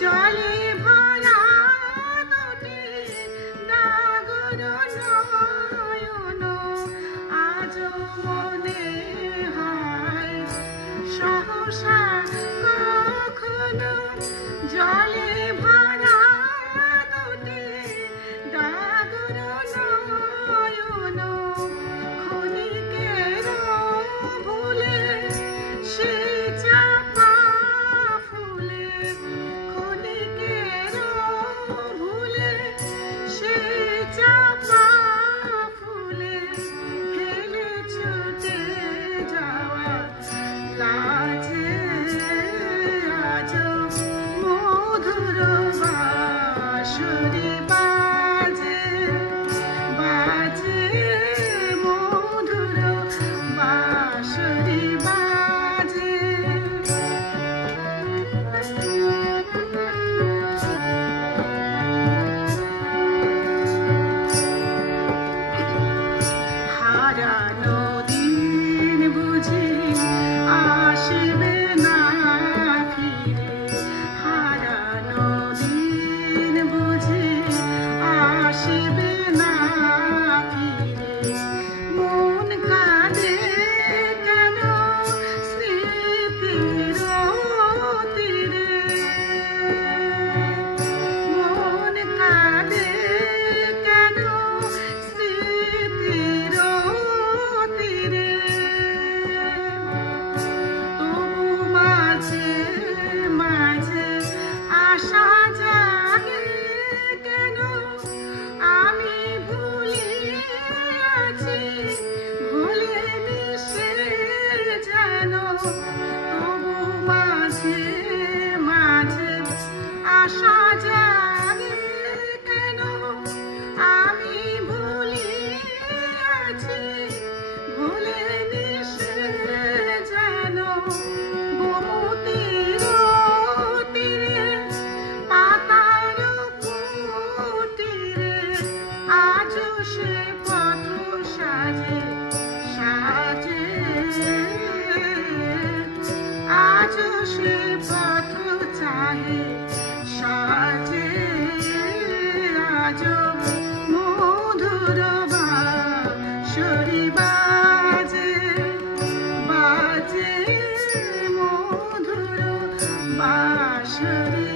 জলে ভরা দুটি নাগর নয়ন আজ মনে হয় সহসা কখনো জলে ভরা দুটি নাগর নয়ন ক্ষণিকের ভুলে সে চাপা ফুলে ক্ষণিকের ভুলে সে চাপা ফুলে ফেলে ছুটে যাওয়া লাজে আজ মধুর বাঁশরি বাজে বাজে মধুর বাঁশরি বাজে হারানো দিন বুঝি আসবে না ফিরে হারানো দিন বুঝি আসবে না ফিরে মন কাঁদে কেন স্মৃতির তীরে মন কাঁদে কেন স্মৃতির তীরে তবু মাঝে মাঝে আশা জাগে কেন আমি ভুলে আছি ভুলে মিশে যেন তবু মাঝে মাঝে আশা জাগে কেন আমি ভুলে আছি ভুলে মিশে যেন গোমতীর তীরে পাতার কুটিরে আজ সে পথ সাজে সাজে আজ সে পথ চাহে সাজে আজ মধুর বাঁশরি বাজে বাজে মধুর বাঁশরি